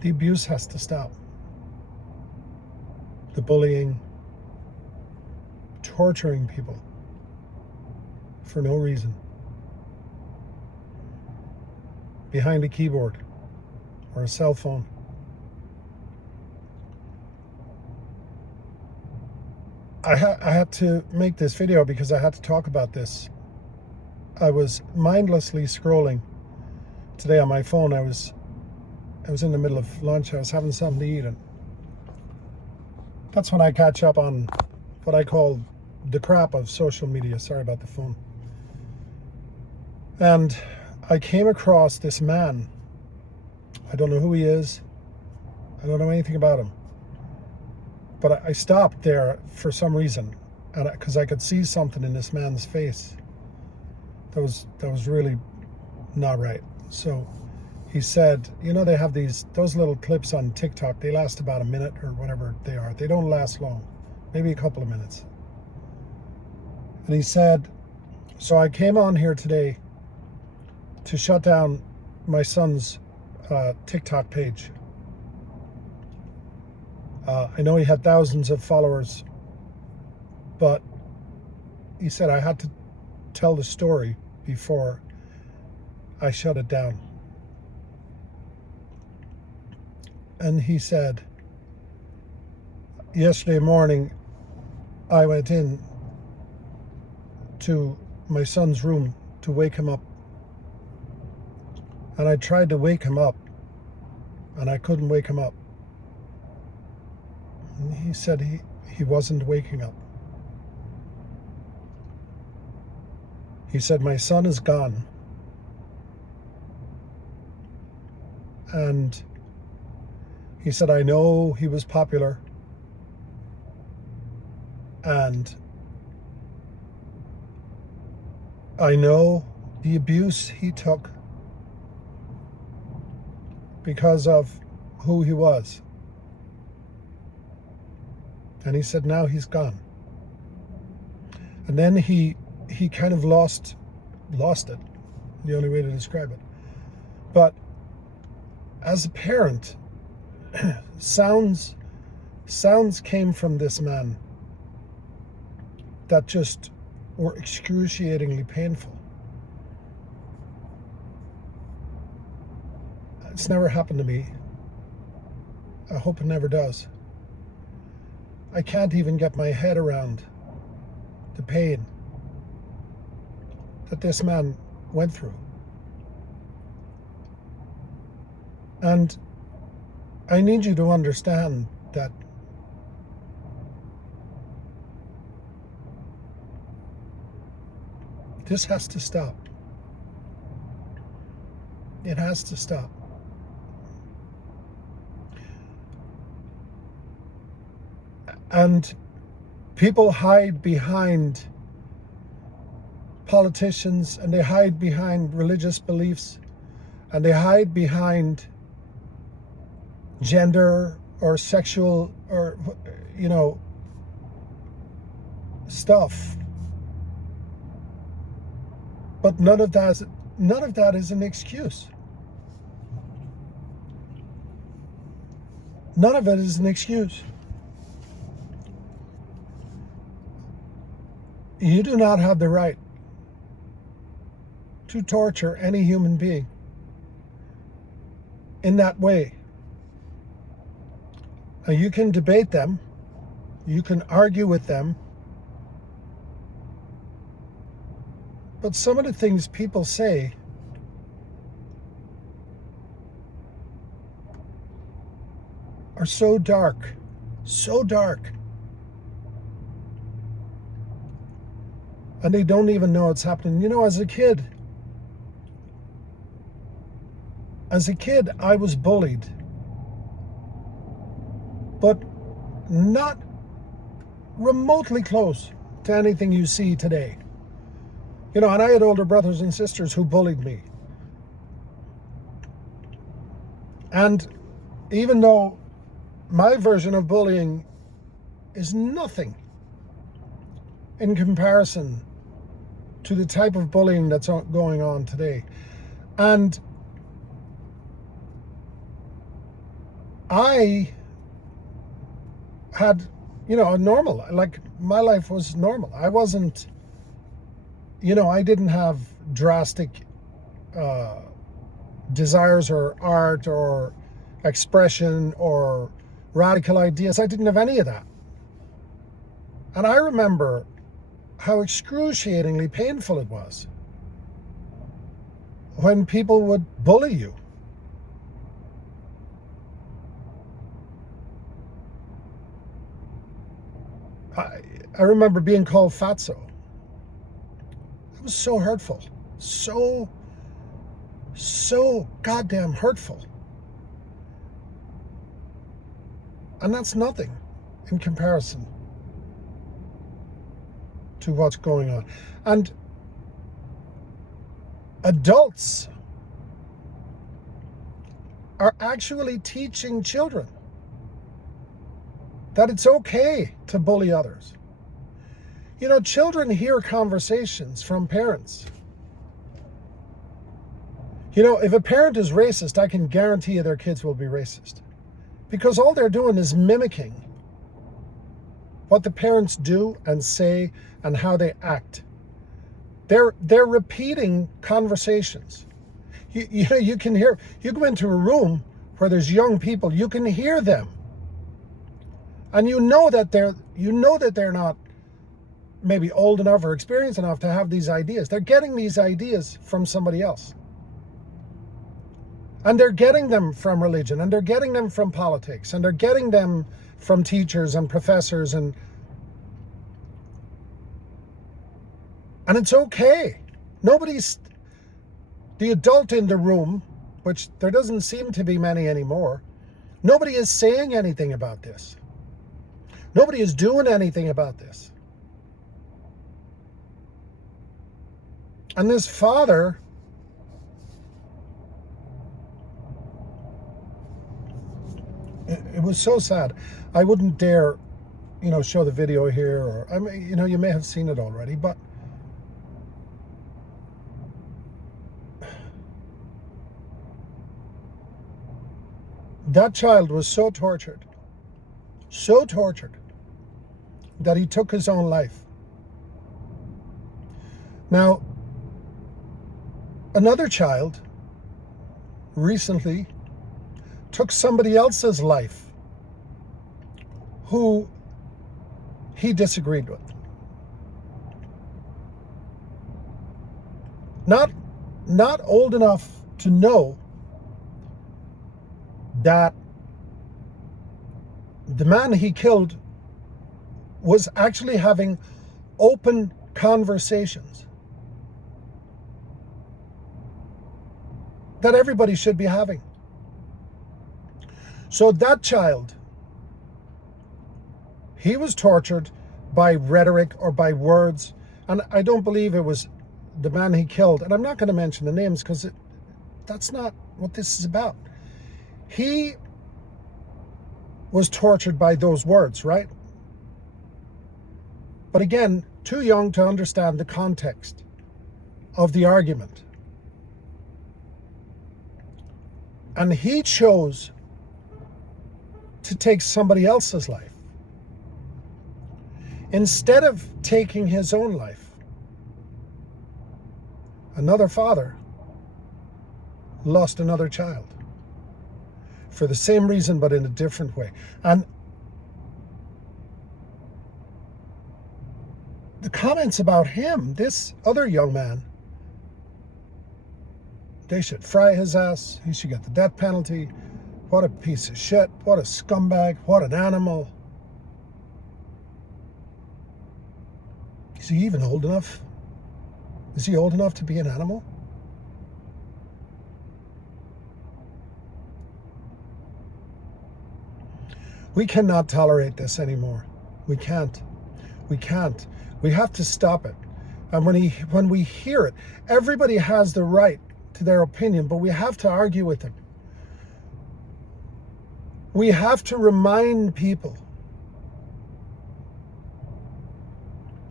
The abuse has to stop. The bullying, torturing people for no reason, behind a keyboard or a cell phone. I had to make this video because I had to talk about this. I was mindlessly scrolling today on my phone. I was in the middle of lunch. I was having something to eat, and that's when I catch up on what I call the crap of social media. Sorry about the phone. And I came across this man. I don't know who he is. I don't know anything about him. But I stopped there for some reason, and because I could see something in this man's face that was really not right. So he said, you know, they have those little clips on TikTok. They last about a minute or whatever they are. They don't last long, maybe a couple of minutes. And he said, so I came on here today to shut down my son's TikTok page. I know he had thousands of followers, but he said I had to tell the story before I shut it down. And he said, yesterday morning, I went in to my son's room to wake him up. And I tried to wake him up, and I couldn't wake him up. And he said he wasn't waking up. He said, my son is gone. And he said, I know he was popular, and I know the abuse he took because of who he was. And he said, now he's gone. And then he kind of lost it, the only way to describe it. But as a parent, sounds came from this man that just were excruciatingly painful. It's never happened to me. I hope it never does. I can't even get my head around the pain that this man went through. And I need you to understand that this has to stop. It has to stop. And people hide behind politicians, and they hide behind religious beliefs, and they hide behind gender or sexual or, you know, stuff. But none of that is an excuse. None of it is an excuse. You do not have the right to torture any human being in that way. Now, you can debate them, you can argue with them, but some of the things people say are so dark, and they don't even know it's happening. You know, as a kid, I was bullied, but not remotely close to anything you see today. You know, and I had older brothers and sisters who bullied me. And even though my version of bullying is nothing in comparison to the type of bullying that's going on today. And I had, a normal, like my life was normal. I wasn't, I didn't have drastic desires or art or expression or radical ideas. I didn't have any of that. And I remember how excruciatingly painful it was when people would bully you. I remember being called Fatso. It was so hurtful. So goddamn hurtful. And that's nothing in comparison to what's going on. And adults are actually teaching children that it's okay to bully others. Children hear conversations from parents. If a parent is racist, I can guarantee you their kids will be racist. Because all they're doing is mimicking what the parents do and say and how they act. They're repeating conversations. You can hear, you go into a room where there's young people, you can hear them. And you know that they're not maybe old enough or experienced enough to have these ideas. They're getting these ideas from somebody else. And they're getting them from religion, and they're getting them from politics, and they're getting them from teachers and professors, and it's okay. Nobody's, the adult in the room, which there doesn't seem to be many anymore, nobody is saying anything about this. Nobody is doing anything about this. And this father, it was so sad. I wouldn't dare, show the video here, or I mean, you may have seen it already, but that child was so tortured that he took his own life. Now, another child recently took somebody else's life who he disagreed with. Not old enough to know that the man he killed was actually having open conversations that everybody should be having. So that child, he was tortured by rhetoric or by words, and I don't believe it was the man he killed, and I'm not going to mention the names because that's not what this is about. He was tortured by those words, right? But again, too young to understand the context of the argument. And he chose to take somebody else's life instead of taking his own life. Another father lost another child for the same reason, but in a different way. And the comments about him, this other young man, they should fry his ass. He should get the death penalty. What a piece of shit. What a scumbag. What an animal. Is he even old enough? Is he old enough to be an animal? We cannot tolerate this anymore. We can't. We can't. We have to stop it. And when we hear it, everybody has the right to their opinion, but we have to argue with them. We have to remind people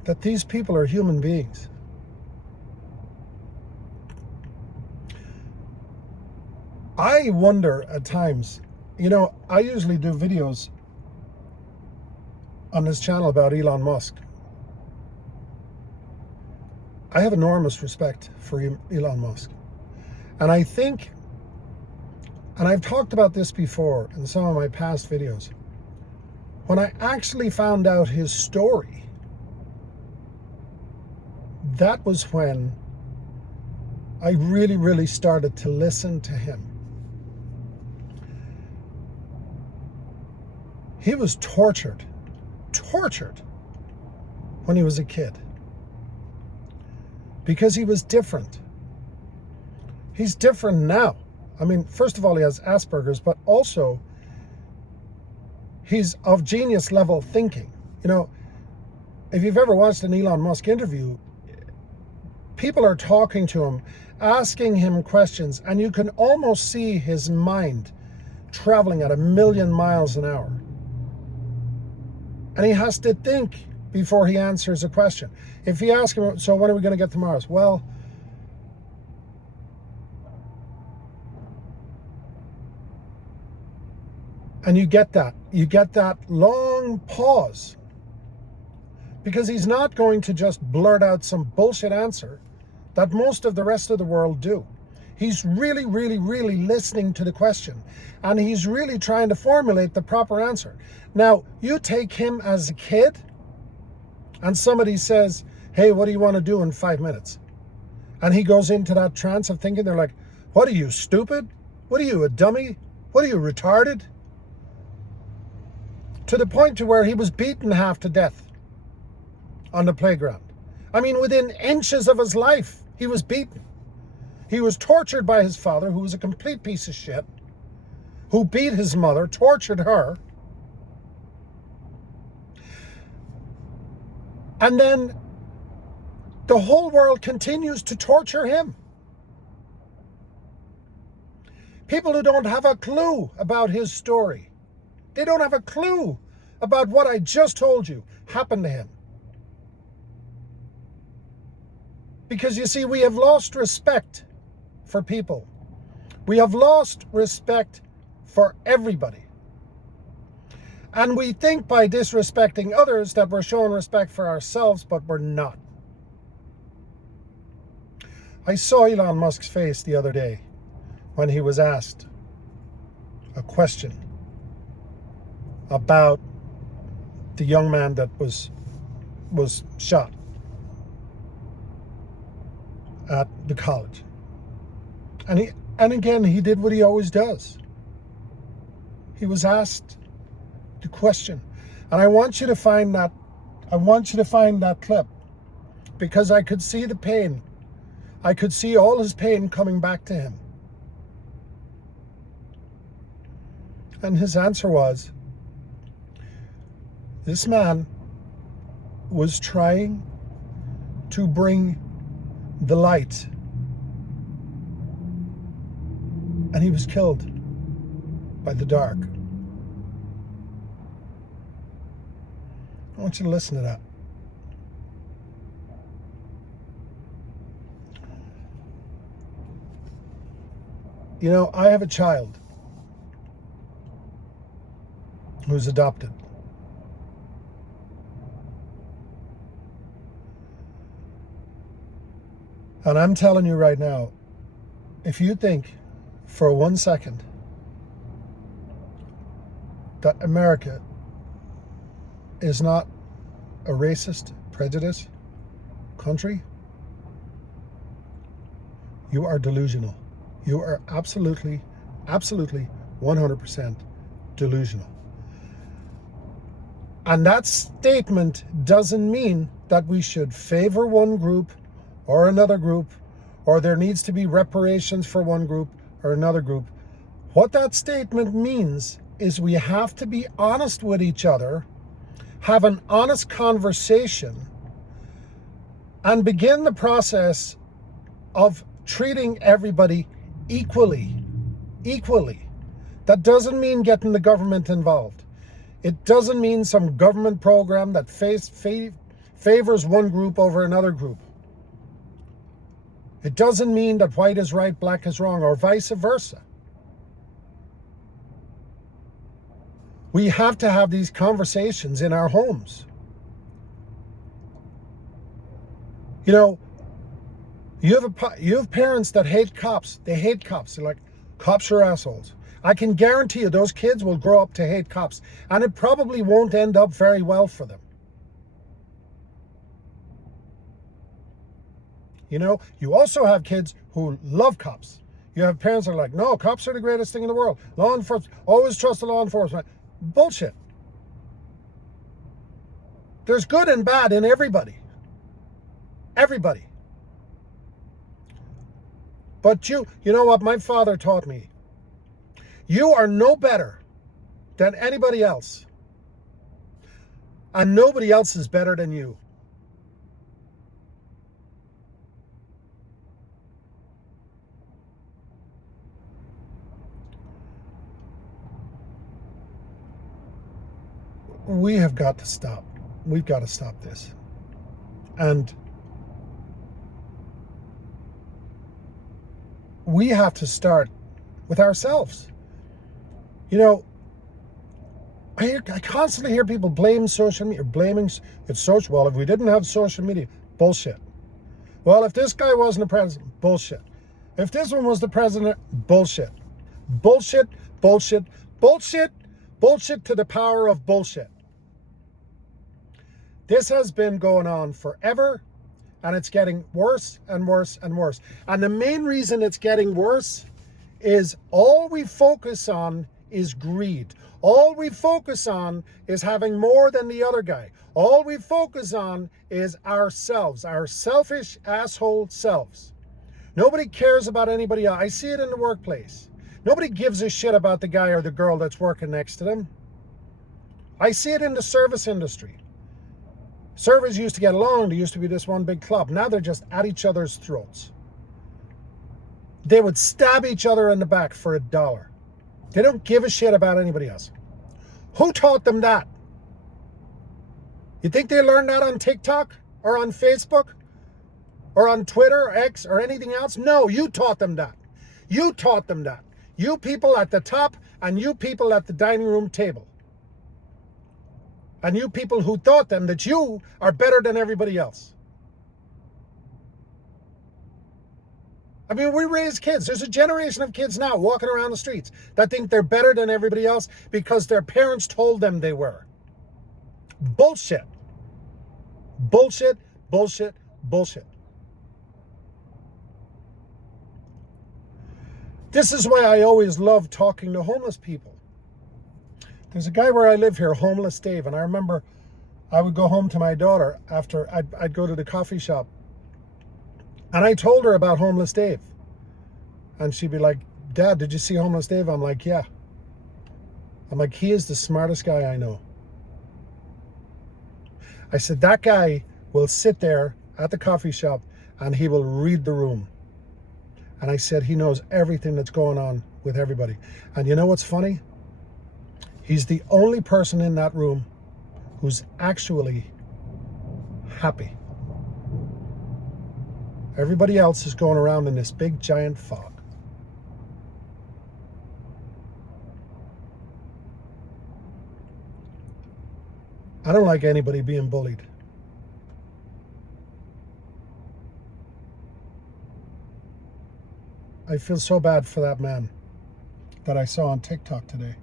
that these people are human beings. I wonder at times You know, I usually do videos on this channel about Elon Musk. I have enormous respect for Elon Musk. And I think, and I've talked about this before in some of my past videos, when I actually found out his story, that was when I really started to listen to him. He was tortured when he was a kid because he was different. He's different now. I mean, first of all, he has Asperger's, but also he's of genius level thinking. You know, if you've ever watched an Elon Musk interview, people are talking to him, asking him questions, and you can almost see his mind traveling at 1,000,000 miles an hour. And he has to think before he answers a question. If you ask him, so when are we going to get to Mars? Well, and you get that long pause, because he's not going to just blurt out some bullshit answer that most of the rest of the world do. He's really listening to the question, and he's really trying to formulate the proper answer. Now, you take him as a kid, and somebody says, hey, what do you want to do in 5 minutes? And he goes into that trance of thinking, they're like, what are you, stupid? What are you, a dummy? What are you, retarded? To the point to where he was beaten half to death on the playground. I mean, within inches of his life, he was beaten. He was tortured by his father, who was a complete piece of shit, who beat his mother, tortured her. And then the whole world continues to torture him. People who don't have a clue about his story. They don't have a clue about what I just told you happened to him. Because you see, we have lost respect for people. We have lost respect for everybody. And we think by disrespecting others that we're showing respect for ourselves, but we're not. I saw Elon Musk's face the other day when he was asked a question about the young man that was shot at the college. And again, he did what he always does. He was asked the question. And I want you to find that clip, because I could see the pain. I could see all his pain coming back to him. And his answer was, this man was trying to bring the light, and he was killed by the dark. I want you to listen to that. You know, I have a child who's adopted. And I'm telling you right now, if you think for 1 second that America is not a racist, prejudiced country, you are delusional. You are absolutely 100% delusional. And that statement doesn't mean that we should favor one group or another group, or there needs to be reparations for one group or another group. What that statement means is we have to be honest with each other, have an honest conversation, and begin the process of treating everybody equally. That doesn't mean getting the government involved. It doesn't mean some government program that favors one group over another group. It doesn't mean that white is right, black is wrong, or vice versa. We have to have these conversations in our homes. You know, you have parents that hate cops. They hate cops. They're like, cops are assholes. I can guarantee you those kids will grow up to hate cops, and it probably won't end up very well for them. You know, you also have kids who love cops. You have parents that are like, no, cops are the greatest thing in the world. Law enforcement, always trust the law enforcement. Bullshit. There's good and bad in everybody. Everybody. But you know what my father taught me? You are no better than anybody else. And nobody else is better than you. We have got to stop. We've got to stop this. And we have to start with ourselves. You know, I constantly hear people blame social media, it's social. Well, if we didn't have social media, bullshit. Well, if this guy wasn't the president, bullshit. If this one was the president, bullshit. Bullshit, bullshit, bullshit, bullshit to the power of bullshit. This has been going on forever, and it's getting worse and worse and worse. And the main reason it's getting worse is all we focus on is greed. All we focus on is having more than the other guy. All we focus on is ourselves, our selfish asshole selves. Nobody cares about anybody else. I see it in the workplace. Nobody gives a shit about the guy or the girl that's working next to them. I see it in the service industry. Servers used to get along. There used to be this one big club. Now they're just at each other's throats. They would stab each other in the back for $1. They don't give a shit about anybody else. Who taught them that? You think they learned that on TikTok or on Facebook or on Twitter or X or anything else? No, you taught them that. You taught them that. You people at the top and you people at the dining room table. And you people who taught them that you are better than everybody else. I mean, we raise kids. There's a generation of kids now walking around the streets that think they're better than everybody else because their parents told them they were. Bullshit. Bullshit, bullshit, bullshit. This is why I always love talking to homeless people. There's a guy where I live here, Homeless Dave, and I remember I would go home to my daughter after I'd go to the coffee shop, and I told her about Homeless Dave, and she'd be like, Dad, did you see Homeless Dave? I'm like, yeah. I'm like, he is the smartest guy I know. I said, that guy will sit there at the coffee shop and he will read the room. And I said, he knows everything that's going on with everybody. And you know what's funny? He's the only person in that room who's actually happy. Everybody else is going around in this big giant fog. I don't like anybody being bullied. I feel so bad for that man that I saw on TikTok today.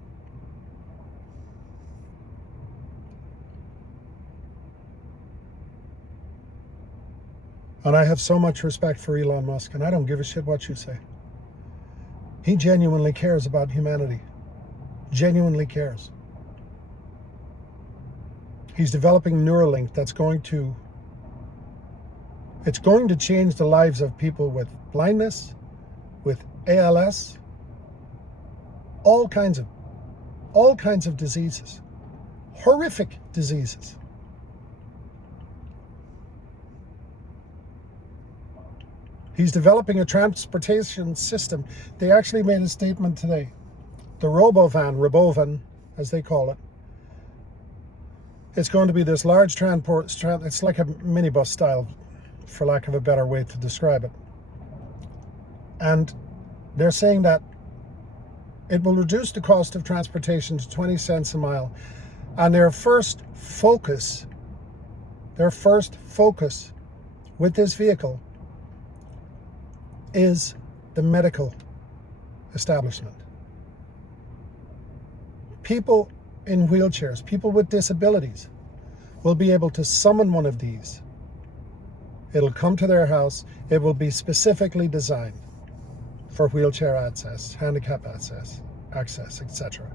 And I have so much respect for Elon Musk, and I don't give a shit what you say. He genuinely cares about humanity. Genuinely cares. He's developing Neuralink that's going to change the lives of people with blindness, with ALS, all kinds of diseases, horrific diseases. He's developing a transportation system. They actually made a statement today. The Robovan, as they call it, it's going to be this large it's like a minibus style, for lack of a better way to describe it. And they're saying that It will reduce the cost of transportation to 20 cents a mile. And their first focus with this vehicle is the medical establishment. People in wheelchairs, people with disabilities, will be able to summon one of these. It'll come to their house. It will be specifically designed for wheelchair access, handicap access, etc.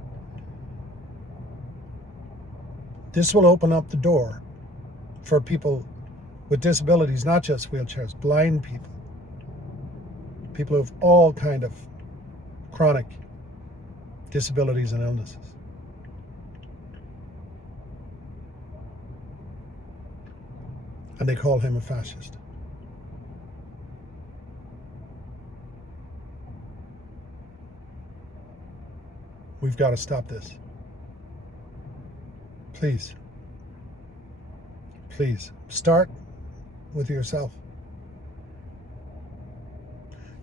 This will open up the door for people with disabilities, not just wheelchairs, blind people, people who have all kind of chronic disabilities and illnesses. And they call him a fascist. We've got to stop this. Please. Please. Start with yourself.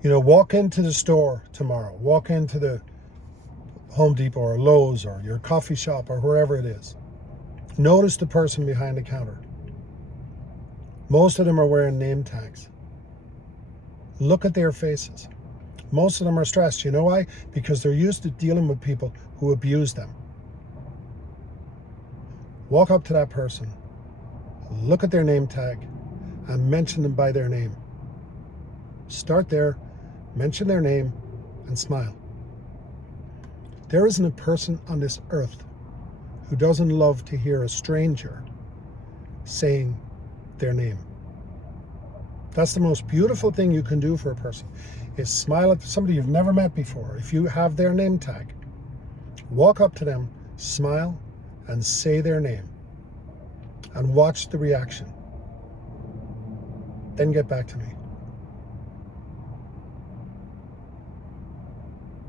You know, walk into the store tomorrow. Walk into the Home Depot or Lowe's or your coffee shop or wherever it is. Notice the person behind the counter. Most of them are wearing name tags. Look at their faces. Most of them are stressed. You know why? Because they're used to dealing with people who abuse them. Walk up to that person, look at their name tag, and mention them by their name. Start there, mention their name, and smile. There isn't a person on this earth who doesn't love to hear a stranger saying their name. That's the most beautiful thing you can do for a person, is smile at somebody you've never met before. If you have their name tag, walk up to them, smile, and say their name, and watch the reaction. Then get back to me.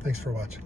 Thanks for watching.